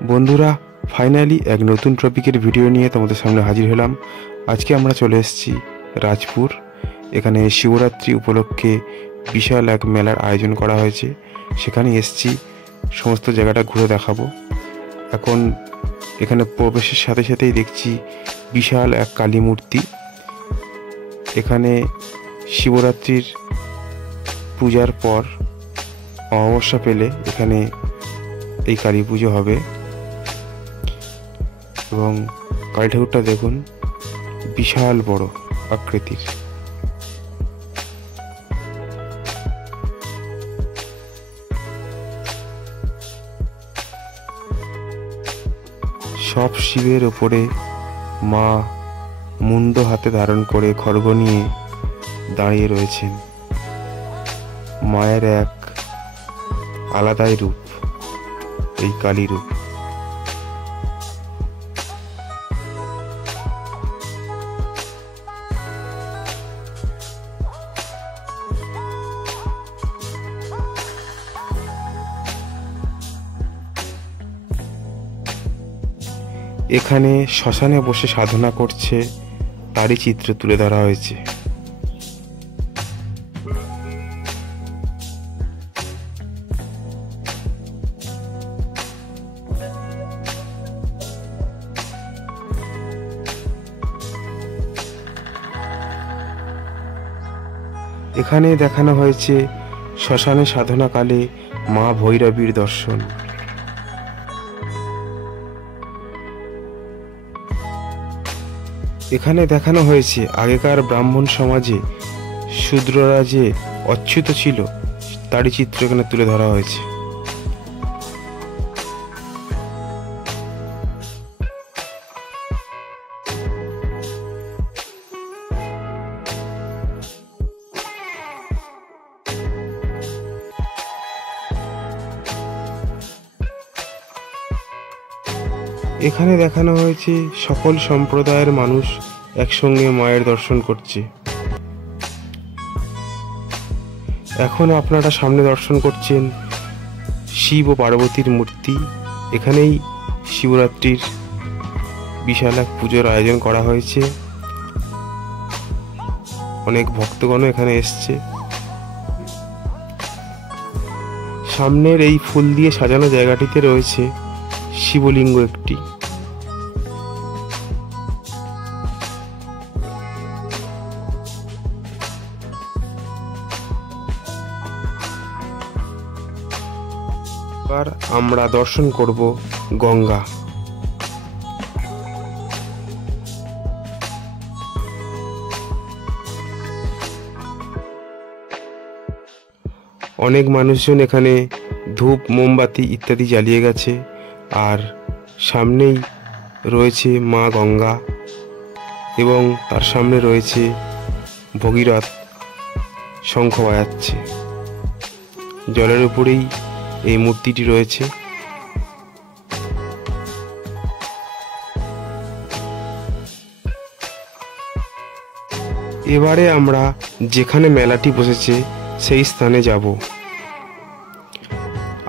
বন্ধুরা, ফাইনালি এক নতুন টপিকের ভিডিও নিয়ে তোমাদের সামনে হাজির হলাম। আজকে আমরা চলে এসেছি রাজপুর। এখানে শিবরাত্রি উপলক্ষে বিশাল এক মেলার আয়োজন করা হয়েছে। সেখানে এসেছি, সমস্ত জায়গাটা ঘুরে দেখাবো। এখন এখানে প্রবেশের সাথে সাথেই দেখছি বিশাল এক কালী মূর্তি। এখানে শিবরাত্রির পূজার পর অমাবস্যা পেলে এখানে এই কালী পুজো হবে। এবং কালী ঠাকুরটা দেখুন, বিশাল বড় আকৃতির। সব শিবের ওপরে মা মুন্ড হাতে ধারণ করে খড়গ নিয়ে দাঁড়িয়ে রয়েছেন। মায়ের এক আলাদাই রূপ, এই কালী রূপ। এখানে শ্মশানে বসে সাধনা করছে, তারই চিত্র তুলে ধরা হয়েছে। এখানে দেখানো হয়েছে শ্মশানে সাধনাকালে মা ভৈরবীর দর্শন। এখানে দেখানো হয়েছে আগেকার ব্রাহ্মণ সমাজে শূদ্ররা যে অচ্যুত ছিল, তারই চিত্র এখানে তুলে ধরা হয়েছে। এখানে দেখানো হয়েছে সকল সম্প্রদায়ের মানুষ একসঙ্গে মায়ের দর্শন করছে। এখন আপনারা সামনে দর্শন করছেন শিব ও পার্বতীর মূর্তি। এখানেই শিবরাত্রির বিশাল এক পুজোর আয়োজন করা হয়েছে। অনেক ভক্তগণও এখানে এসছে। সামনের এই ফুল দিয়ে সাজানো জায়গাটিতে রয়েছে শিবলিঙ্গ একটি। এবার আমরা দর্শন করব গঙ্গা। অনেক মানুষজন এখানে ধূপ মোমবাতি ইত্যাদি জ্বালিয়ে গেছে। আর সামনেই রয়েছে মা গঙ্গা এবং তার সামনে রয়েছে ভগীরথ শঙ্খ বাজাচ্ছে। জলের উপরেই এই মূর্তিটি রয়েছে। এবারে আমরা যেখানে মেলাটি বসেছে সেই স্থানে যাব।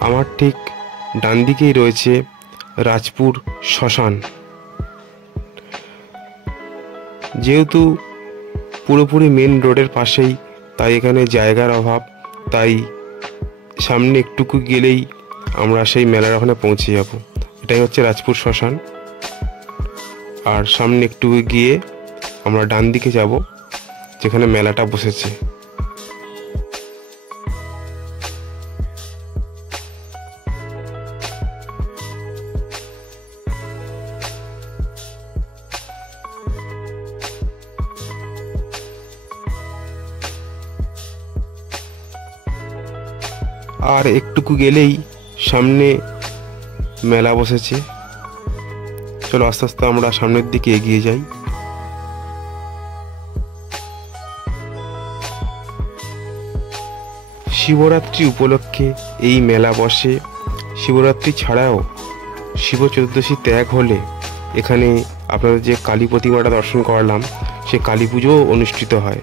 আমার ঠিক ডান দিকেই রয়েছে রাজপুর শ্মশান। যেহেতু পুরোপুরি মেন রোডের পাশেই, তাই এখানে জায়গার অভাব। তাই সামনে একটুকু গেলেই আমরা সেই মেলার ওখানে পৌঁছে যাব। এটাই হচ্ছে রাজপুর শ্মশান। আর সামনে একটু গিয়ে আমরা ডান দিকে যাব, যেখানে মেলাটা বসেছে। আর একটুকু গেলেই সামনে মেলা বসেছে। চলো আস্তে আস্তে আমরা সামনের দিকে এগিয়ে যাই। শিবরাত্রি উপলক্ষে এই মেলা বসে। শিবরাত্রি ছাড়াও শিব চতুর্দশী ত্যাগ হলে এখানে আপনাদের যে কালী প্রতিমাটা দর্শন করালাম, সে কালী পুজোও অনুষ্ঠিত হয়।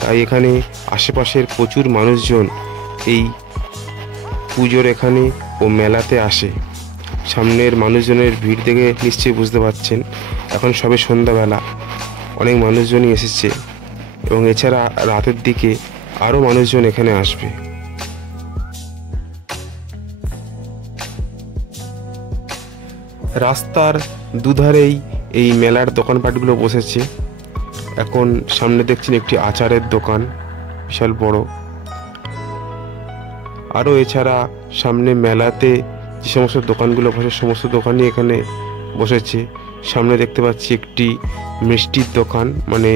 তাই এখানে আশেপাশের প্রচুর মানুষজন এই পুজোর এখানে ও মেলাতে আসে। সামনের মানুষজনের ভিড় দেখে নিশ্চয়ই বুঝতে পারছেন এখন সবে সন্ধ্যাবেলা, অনেক মানুষজনই এসেছে এবং এছাড়া রাতের দিকে আরও মানুষজন এখানে আসবে। রাস্তার দুধারেই এই মেলার দোকানপাটগুলো বসেছে। এখন সামনে দেখছেন একটি আচারের দোকান, বিশাল বড়। আরও এছাড়া সামনে মেলাতে যে সমস্ত দোকানগুলো বসে সমস্ত দোকানই এখানে বসেছে। সামনে দেখতে পাচ্ছি একটি মিষ্টির দোকান, মানে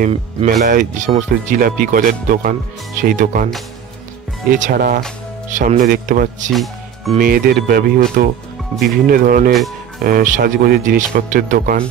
মেলায় যে সমস্ত জিলাপি গজার দোকান সেই দোকান। এছাড়া সামনে দেখতে পাচ্ছি মেয়েদের ব্যবহৃত বিভিন্ন ধরনের সাজগোজের জিনিসপত্রের দোকান।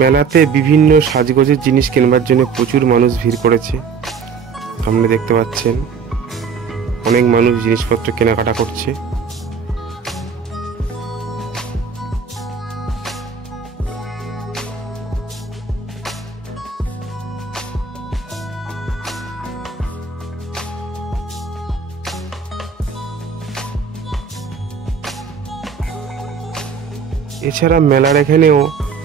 মেলাতে বিভিন্ন সাজগোজের জিনিস কেনবার জন্য প্রচুর মানুষ ভিড় করেছে। সামনে দেখতে পাচ্ছেন অনেক মানুষ জিনিসপত্র কেনাকাটা করছে। এছাড়া মেলার এখানেও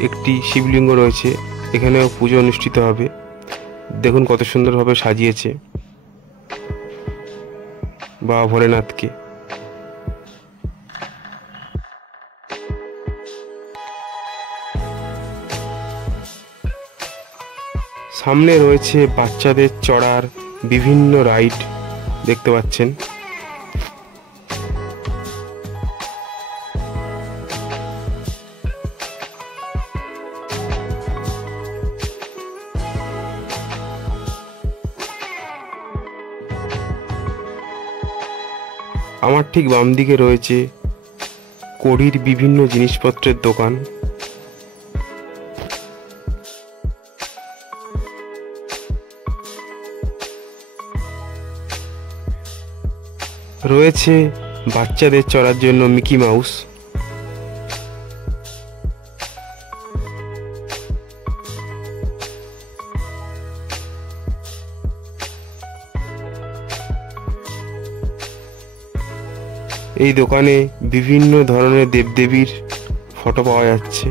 একটি শিবলিঙ্গ রয়েছে, এখানেও পুজো অনুষ্ঠিত হবে। দেখুন কত সুন্দরভাবে সাজিয়েছে বাবা ভোলেনাথকে। সামনে রয়েছে বাচ্চাদের চড়ার বিভিন্ন রাইড, দেখতে পাচ্ছেন। আমার ঠিক বাম দিকে রয়েছে কড়ির বিভিন্ন জিনিসপত্রের দোকান। রয়েছে বাচ্চাদের চড়ার জন্য মিকি মাউস। এই দোকানে বিভিন্ন ধরনের দেবদেবীর ফটো পাওয়া যাচ্ছে।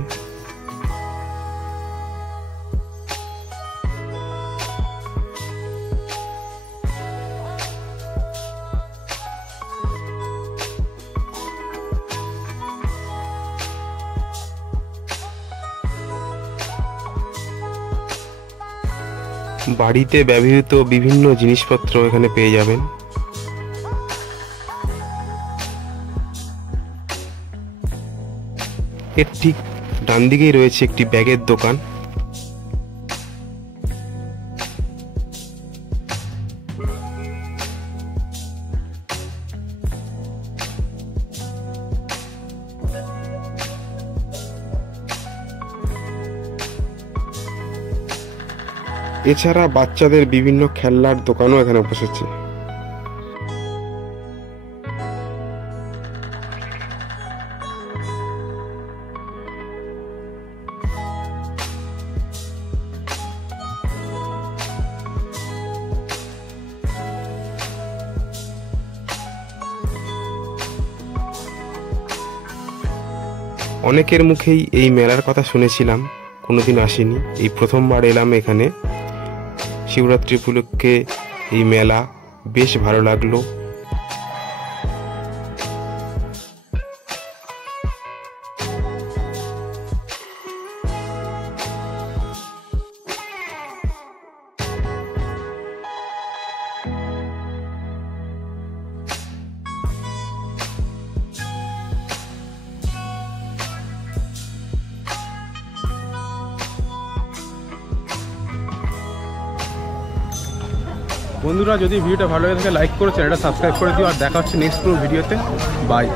বাড়িতে ব্যবহৃত বিভিন্ন জিনিসপত্র এখানে পেয়ে যাবেন। এর ঠিক ডান দিকেই রয়েছে একটি ব্যাগের দোকান। এছাড়া বাচ্চাদের বিভিন্ন খেলনার দোকানও এখানে বসেছে। অনেকের মুখেই এই মেলার কথা শুনেছিলাম, কোনোদিন আসিনি, এই প্রথমবার এলাম এখানে। শিবরাত্রি উপলক্ষে এই মেলা, বেশ ভালো লাগলো। বন্ধুরা যদি ভিডিওটা ভালো লাগে থাকে লাইক করে চ্যানেলটা সাবস্ক্রাইব করে দিও। আর দেখা হচ্ছে নেক্সট কোনো ভিডিওতে। বাই।